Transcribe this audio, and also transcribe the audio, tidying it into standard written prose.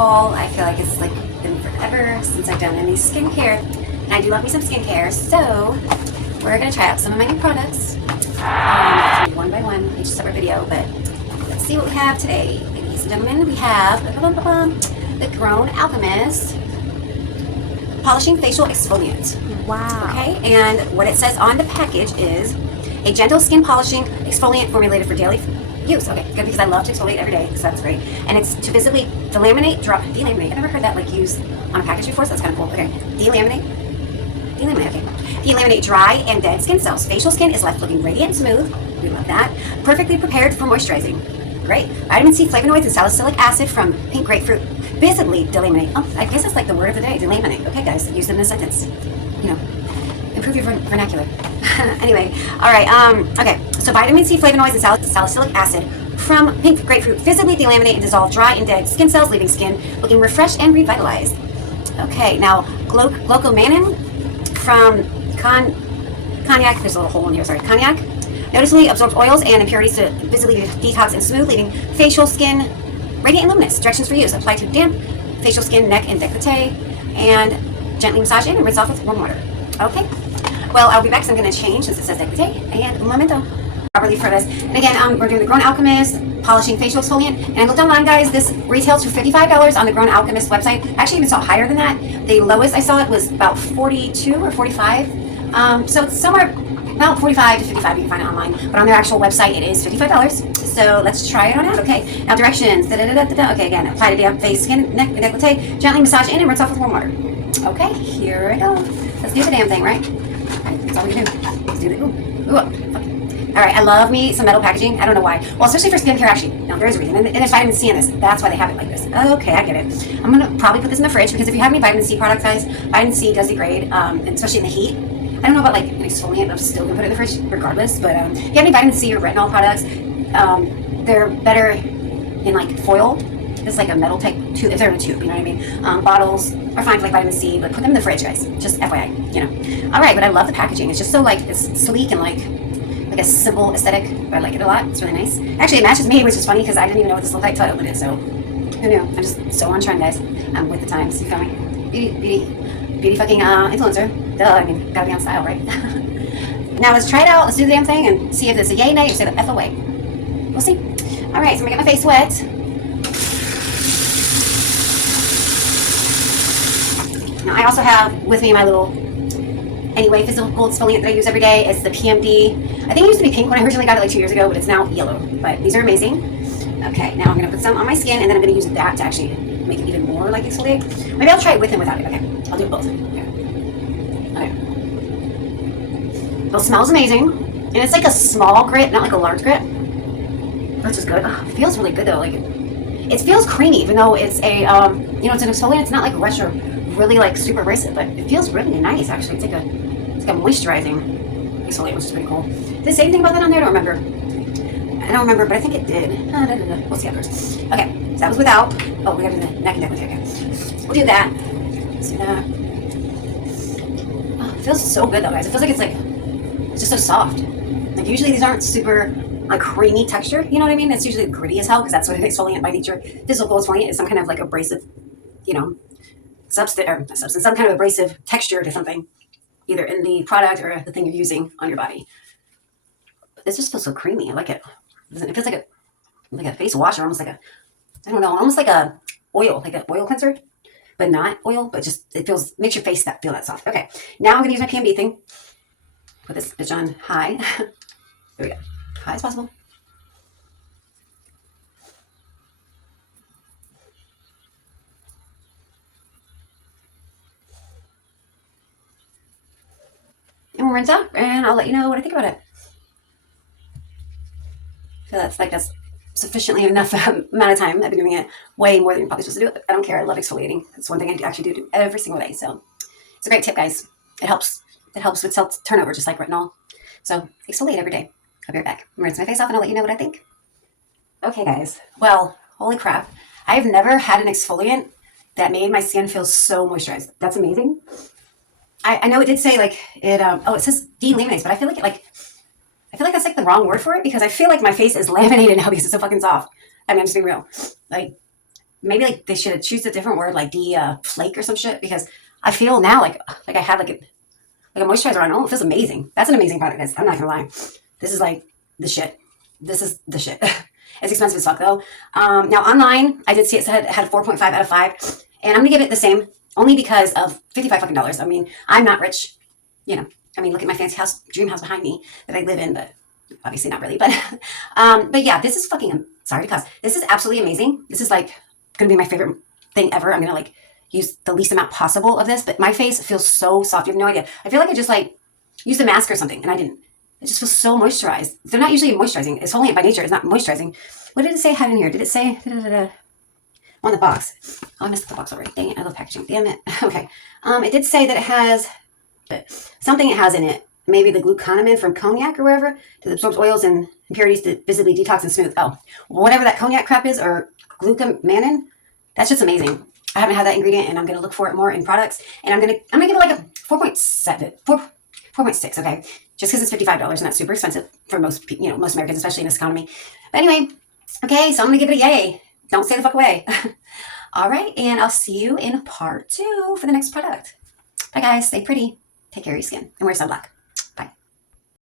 haul. I feel like it's like been forever since I've done any skincare. And I do love me some skincare, so we're going to try out some of my new products. One by one, each separate video, but let's see what we have today. Ladies and gentlemen, we have the Grown Alchemist Polishing Facial Exfoliant. Wow. Okay, and what it says on the package is a gentle skin polishing exfoliant formulated for daily use. Okay, good, because I love to exfoliate every day, so that's great. And it's to visibly delaminate, delaminate. I've never heard that like used on a package before, so that's kind of cool. Okay, delaminate, okay. Delaminate dry and dead skin cells. Facial skin is left looking radiant and smooth. We love that. Perfectly prepared for moisturizing. Great. Vitamin C, flavonoids, and salicylic acid from pink grapefruit. Visibly delaminate. Oh, I guess that's like the word of the day, delaminate. Okay, guys, use it in a sentence. You know, improve your vernacular. Anyway, all right. Okay, so vitamin C, flavonoids, and salicylic acid from pink grapefruit visibly delaminate and dissolve dry and dead skin cells, leaving skin looking refreshed and revitalized. Okay, now glucomannan from cognac. There's a little hole in here. Sorry, cognac. Noticeably absorbs oils and impurities to visibly detox and smooth, leaving facial skin radiant and luminous. Directions for use: apply to damp facial skin, neck, and décolleté, and gently massage in and rinse off with warm water. Okay. Well, I'll be back, so I'm going to change since it says décolleté and un momento properly for this. And again, we're doing the Grown Alchemist Polishing Facial Exfoliant. And I looked online, guys. This retails for $55 on the Grown Alchemist website. I actually even saw higher than that. The lowest I saw it was about 42 or 45. So it's somewhere about 45 to 55. You can find it online. But on their actual website, it is $55. So let's try it on out. Okay. Now directions. Okay, again, apply to damp face, skin, neck, and décolleté. Gently massage in and rinse off with warm water. Okay, here I go. Let's do the damn thing, right? That's all we can do. Let's do it. Ooh. All right, I love me some metal packaging. I don't know why. Well, especially for skincare, actually. No, there's a reason. And there's vitamin C in this. That's why they have it like this. Okay, I get it. I'm going to probably put this in the fridge because if you have any vitamin C products, guys, vitamin C does degrade, especially in the heat. I don't know about like an exfoliant. I'm still going to put it in the fridge regardless. But if you have any vitamin C or retinol products, they're better in like foil. It's like a metal type tube. If they're in a tube, you know what I mean? Bottles are fine for like vitamin C, but put them in the fridge, guys. Just FYI, you know. All right, but I love the packaging. It's just so like, it's sleek and like a simple aesthetic, but I like it a lot. It's really nice. Actually, it matches me, which is funny because I didn't even know what this looked like until I opened it. So who knew? I'm just so on trend, guys. I'm with the times. You feel me? Beauty fucking influencer. Duh. I mean, gotta be on style, right? Now let's try it out. Let's do the damn thing and see if it's a yay, nay, or say the F away. We'll see. All right, so I'm gonna get my face wet. Now I also have with me my little Anyway physical exfoliant that I use every day. It's the PMD. I think it used to be pink when I originally got it like 2 years ago, but it's now yellow. But these are amazing. Okay, now I'm going to put some on my skin, and then I'm going to use that to actually make it even more like exfoliate. Maybe I'll try it with and without it. Okay, I'll do both. Okay. It smells amazing, and it's like a small grit, not like a large grit. That's just good. Oh, it feels really good though. Like it feels creamy, even though it's a it's an exfoliant. It's not like rush or really like super abrasive, but it feels really nice actually. It's like a moisturizing exfoliant, which is pretty cool. Did it say anything about that on there? I don't remember. But I think it did. We'll see afterwards. Okay, so that was without. Oh, we got to do the neck and décolleté. Okay, we'll do that. Let's do that. Oh, it feels so good though, guys. It feels like it's just so soft. Like usually these aren't super like creamy texture. You know what I mean? It's usually gritty as hell because that's what an exfoliant by nature. Physical exfoliant is some kind of like abrasive, substance, some kind of abrasive texture to something, either in the product or the thing you're using on your body. But this just feels so creamy. I like it. It feels like a face wash, or almost like almost like an oil cleanser, but not oil. But just makes your face feel that soft. Okay, now I'm gonna use my PMD thing. Put this bitch on high. There we go, high as possible. And we'll rinse out, and I'll let you know what I think about it. So that's sufficiently enough amount of time. I've been doing it way more than you're probably supposed to do it, but I don't care. I love exfoliating. It's one thing I actually do every single day. So it's a great tip, guys. It helps with cell turnover, just like retinol. So exfoliate every day. I'll be right back. I'm gonna rinse my face off, and I'll let you know what I think. Okay, guys. Well, holy crap. I've never had an exfoliant that made my skin feel so moisturized. That's amazing. I know it did say like it. It says delaminates, but I feel like that's like the wrong word for it because I feel like my face is laminated now because it's so fucking soft. I mean, I'm just being real. Like maybe like they should have choose a different word, like flake or some shit, because I feel now like I had like a moisturizer on. Oh, it feels amazing. That's an amazing product, guys. I'm not gonna lie. This is like the shit. This is the shit. It's expensive as fuck though. Now online, I did see it had 4.5 out of 5, and I'm gonna give it the same only because of $55 fucking dollars. I mean, I'm not rich, you know. I mean, look at my fancy house, dream house behind me that I live in, but obviously not really. But yeah, this is fucking. Sorry to cuss. This is absolutely amazing. This is like gonna be my favorite thing ever. I'm gonna like use the least amount possible of this, but my face feels so soft. You have no idea. I feel like I just like used a mask or something, and I didn't. It just feels so moisturized. They're not usually moisturizing. Exfoliant by nature is not moisturizing. What did it say I had in here? Did it say on the box? Oh, I missed the box already. Dang it, I love packaging. Damn it. Okay. It did say that it has something it has in it. Maybe the glucosamine from cognac or wherever that absorbs oils and impurities to visibly detox and smooth. Oh, whatever that cognac crap is, or glucosamine. That's just amazing. I haven't had that ingredient, and I'm gonna look for it more in products. And I'm gonna give it like a 4.6. Okay, just because it's $55 and that's super expensive for most most Americans, especially in this economy. But anyway, okay, so I'm gonna give it a yay. Don't stay the fuck away. All right, and I'll see you in part 2 for the next product. Bye guys, stay pretty, take care of your skin, and wear sunblock.